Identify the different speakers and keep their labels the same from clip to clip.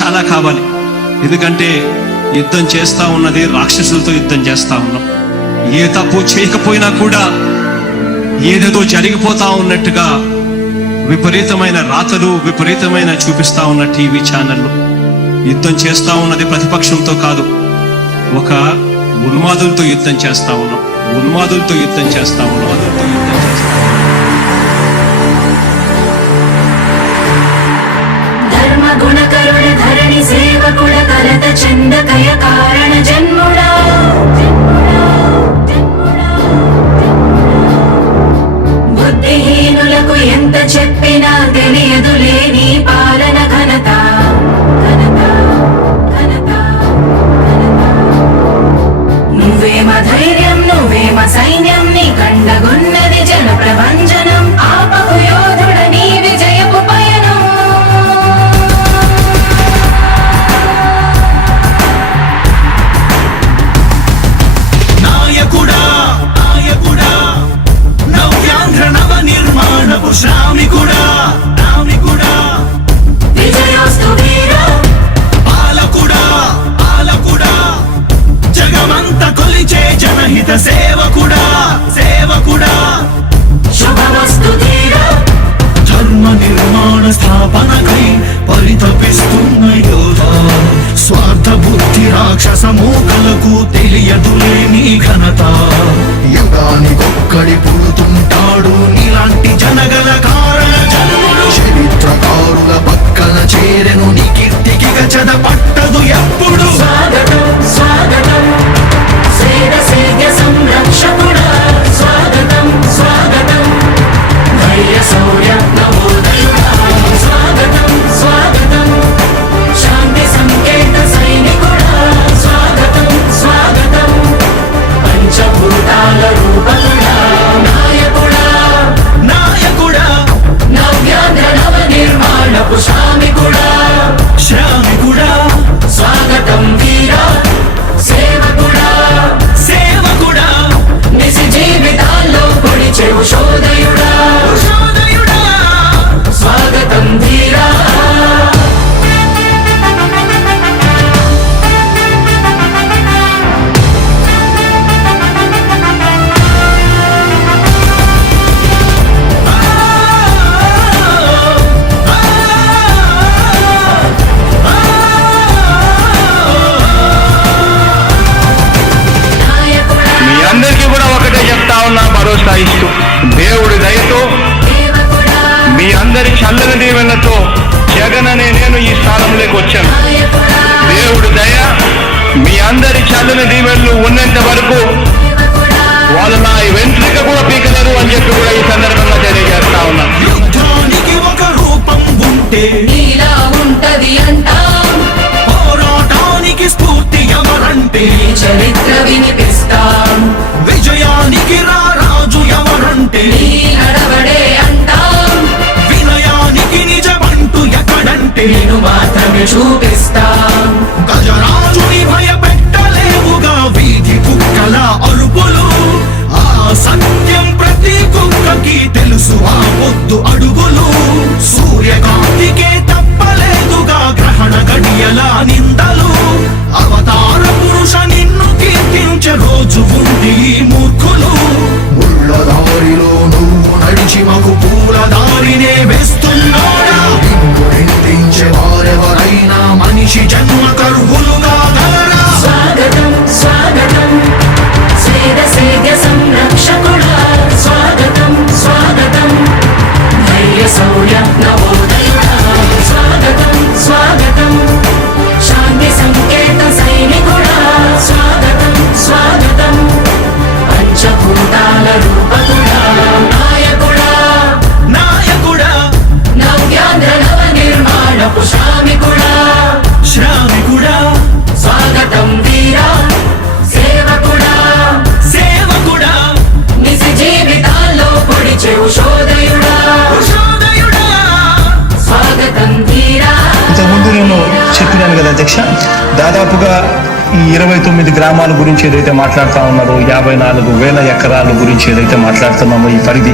Speaker 1: చాలా కావాలి. ఎందుకంటే యుద్ధం చేస్తా ఉన్నది రాక్షసులతో యుద్ధం చేస్తా ఉన్నాం. ఏ తప్పు చేయకపోయినా కూడా ఏదేదో జరిగిపోతా ఉన్నట్టుగా విపరీతమైన రాతలు విపరీతమైన చూపిస్తా ఉన్న టీవీ ఛానళ్ళు. యుద్ధం చేస్తూ ఉన్నది ప్రతిపక్షంతో కాదు. ఒక ఉన్మాదులతో యుద్ధం చేస్తా ఉన్నాం. ఉన్మాదులతో యుద్ధం చేస్తా ఉన్నాం.
Speaker 2: చందకయ కారణ.
Speaker 3: బుద్ధి రాక్షస మూకలకు తెలియదులే నీ ఘనత.
Speaker 4: యుగానికొక్కడి పుడుతుంటాడు
Speaker 3: నీలాంటి జనగల కారణ
Speaker 4: చరిత్రకారుల పక్కన చేరెను
Speaker 5: చల్లని దీవెనలు ఉన్నంత వరకు వాళ్ళు నా వెంట్రిక కూడా పీకలేరు అని చెప్పి కూడా ఈ సందర్భంగా తెలియజేస్తా ఉన్నా.
Speaker 3: ఒక రూపం ఉంటే
Speaker 2: నీలా ఉంటది అంటాం.
Speaker 3: పోరాటానికి స్ఫూర్తి ఎవరంటే
Speaker 2: నీ చరిత్ర వినిపిస్తాం.
Speaker 3: విజయానికి రారాజు ఎవరంటే
Speaker 2: నీ నడవడే అంటాం.
Speaker 3: వినయానికి నిజమంటూ ఎక్కడంటే
Speaker 2: నేను మాత్రమే చూపిస్తాం.
Speaker 3: గడియల నిందలు. అవతార పురుష నిన్ను కీర్తించే రోజు ఉంది మూర్ఖులు.
Speaker 4: ముళ్ళ దారిలో నువ్వు నడిచి మాకు
Speaker 3: పూల దారినే వేస్తున్నాడా?
Speaker 4: నిన్ను నిందించే వారెవరైనా
Speaker 3: మనిషి జన్మ కరువులుగా
Speaker 2: స్వాగతం
Speaker 6: కదా అధ్యక్ష? దాదాపుగా
Speaker 1: ఈ ఇరవై తొమ్మిది గ్రామాల గురించి ఏదైతే మాట్లాడుతా ఉన్నారో యాభై నాలుగు వేల ఎకరాల గురించి ఏదైతే మాట్లాడుతున్నామో ఈ పరిధి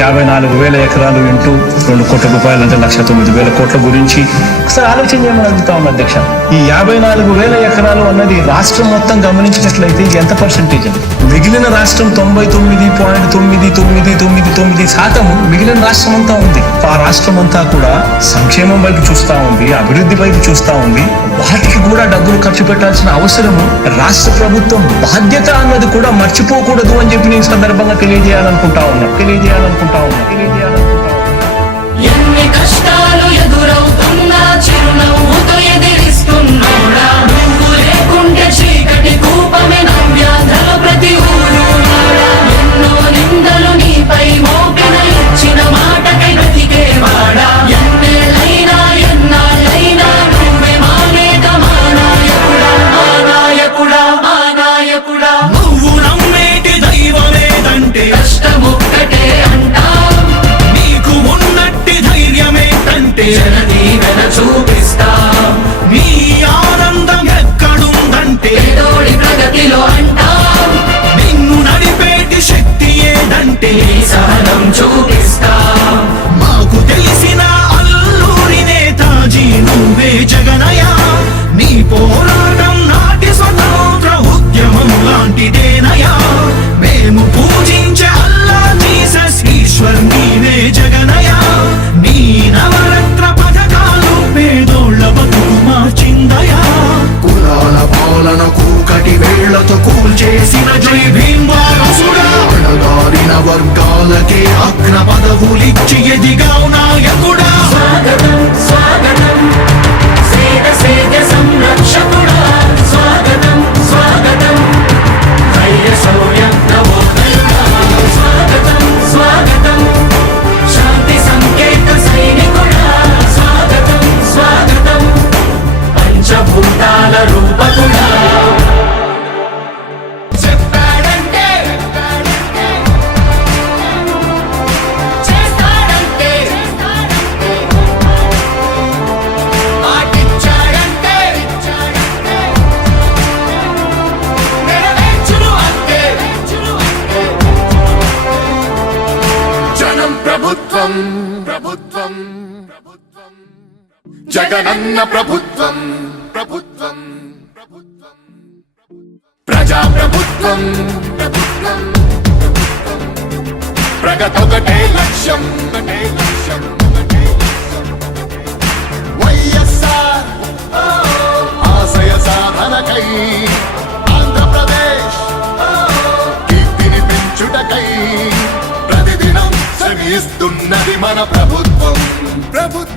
Speaker 1: యాభై నాలుగు వేల ఎకరాలు ఇంటూ రెండు కోట్ల రూపాయలు అంటే లక్ష తొమ్మిది వేల కోట్ల గురించి ఒకసారి ఆలోచన చేయమని అడుగుతా ఉన్నా అధ్యక్ష. ఈ యాభై నాలుగు వేల ఎకరాలు అన్నది రాష్ట్రం మొత్తం గమనించినట్లయితే ఎంత పర్సెంటేజ్ అండి? మిగిలిన రాష్ట్రం తొంభై తొమ్మిది పాయింట్ తొమ్మిది తొమ్మిది తొమ్మిది తొమ్మిది శాతం మిగిలిన రాష్ట్రం అంతా ఉంది. ఆ రాష్ట్రం అంతా కూడా సంక్షేమం వైపు చూస్తా ఉంది అభివృద్ధి వైపు చూస్తా ఉంది. వాటికి కూడా డబ్బులు ఖర్చు పెట్టాల్సిన అవసరం అవసరము? రాష్ట్ర ప్రభుత్వం బాధ్యత అన్నది కూడా మర్చిపోకూడదు అని చెప్పి నేను ఈ సందర్భంగా తెలియజేయాలనుకుంటా ఉన్నా. తెలియజేయాలనుకుంటా ఉన్నా. తెలియజేయాలనుకుంటా ఉన్నా.
Speaker 7: ఎదిగా ఎదిగావు నాయకుడా
Speaker 3: స్వాగతం స్వాగతం. సేద సేద సంరక్షకుడా. స్వాగతం స్వాగతం. ధైర్య శౌర్య నవోదయుడా స్వాగతం స్వాగతం. శాంతి సంకేత సైనికుడా. స్వాగతం స్వాగతం. పంచభూతాల
Speaker 2: జగనన్న ప్రభుత్వం ప్రభుత్వం ప్రభుత్వం ప్రజా ప్రభుత్వం ప్రభుత్వం ప్రగతొకటే లక్ష్యం ఒకటే లక్ష్యం ఒకటే లక్ష్యం. వైఎస్ఆర్ ఆశయ సాధనకై ఆంధ్రప్రదేశ్ కీర్తిని పెంచుటకై ప్రతిదినం శ్రమిస్తున్నది మన ప్రభుత్వం ప్రభుత్వం